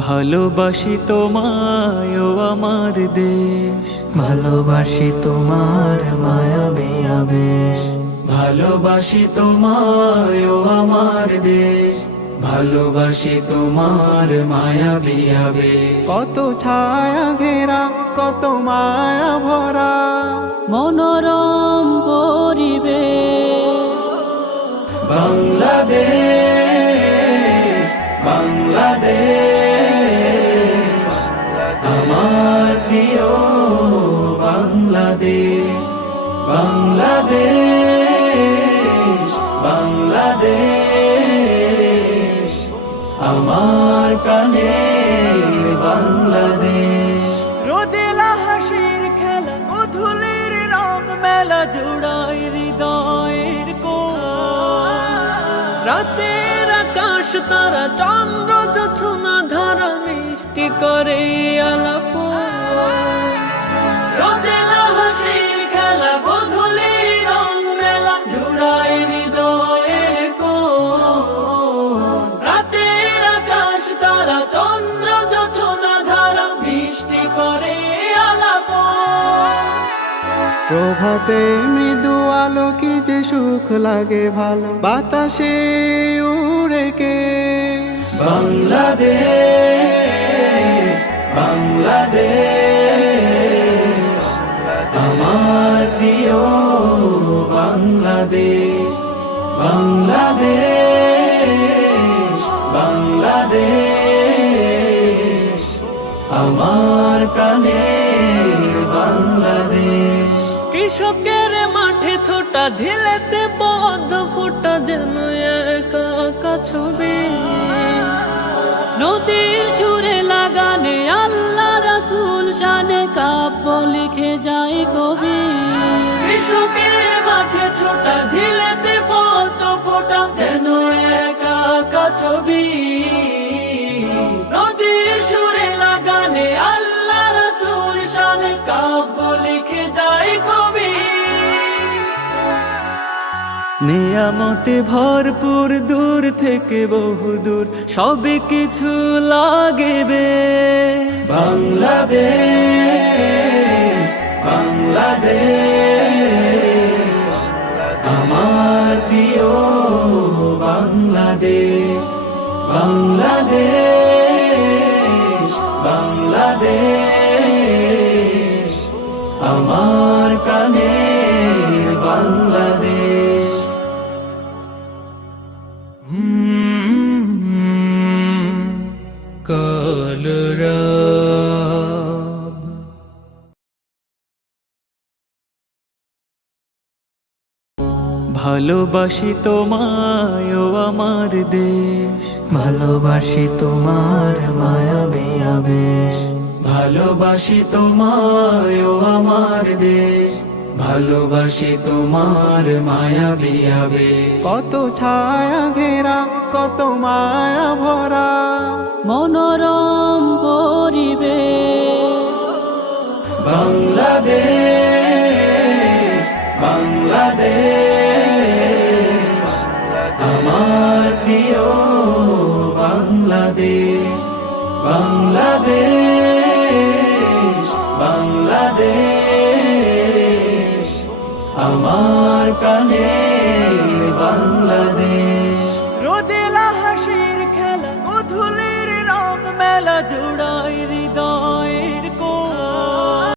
ভালোবাসি তোমায় ও আমার দেশ। ভালোবাসি তোমার মায়াবী আবেশ ভালোবাসি তোমায় ও আমার দেশ। ভালোবাসি তোমার মায়া বিয়াবে কত ছায়া ঘেরা কত মায়া ভরা। মনোরম পরিবেশ রাতের আকাশ তারা চন্দ্র যথুনা ধারা মিষ্টি করে আলাপ। রোদেলা হাসির খেলা বধুলির প্রভাতে মৃদু আলো কি যে সুখ লাগে ভালো, বাতাসে উড়ে কে? বাংলাদেশ বাংলাদেশ, আমার প্রিয় বাংলাদেশ বাংলাদেশ বাংলাদেশ, আমার প্রাণের কৃষকের মাঠে ছোটা ঝিলেতে পদ্ম ফোটা যেন একা ছবি। নদীর সুরে লাগানে আল্লাহ রাসুল শানে কাব্য লিখে যায় কবি। কৃষকের মাঠে ছোটা ঝিলেতে নিয়ামতে ভরপুর দূর থেকে বহু দূর সবে কিছু লাগবে। বাংলাদেশ বাংলাদেশ, আমার প্রিয় বাংলাদেশ বাংলাদেশ বাংলাদেশ, আমার কলরব ভালোবাসি তোমায় ও আমার দেশ। ভালোবাসি তোমার মায়াবী আবেশ ভালোবাসি তোমায় ও আমার দেশ। ভালোবাসি তোমার মায়া বিয়াবে কত ছায়া ঘেরা কত মায়া ভরা। মনোরম পরিবেশ। বাংলাদেশ বাংলাদেশ আমার প্রিয় বাংলাদেশ বাংলাদেশ বাংলাদেশ আমার প্রাণের বাংলাদেশ। রোদেলা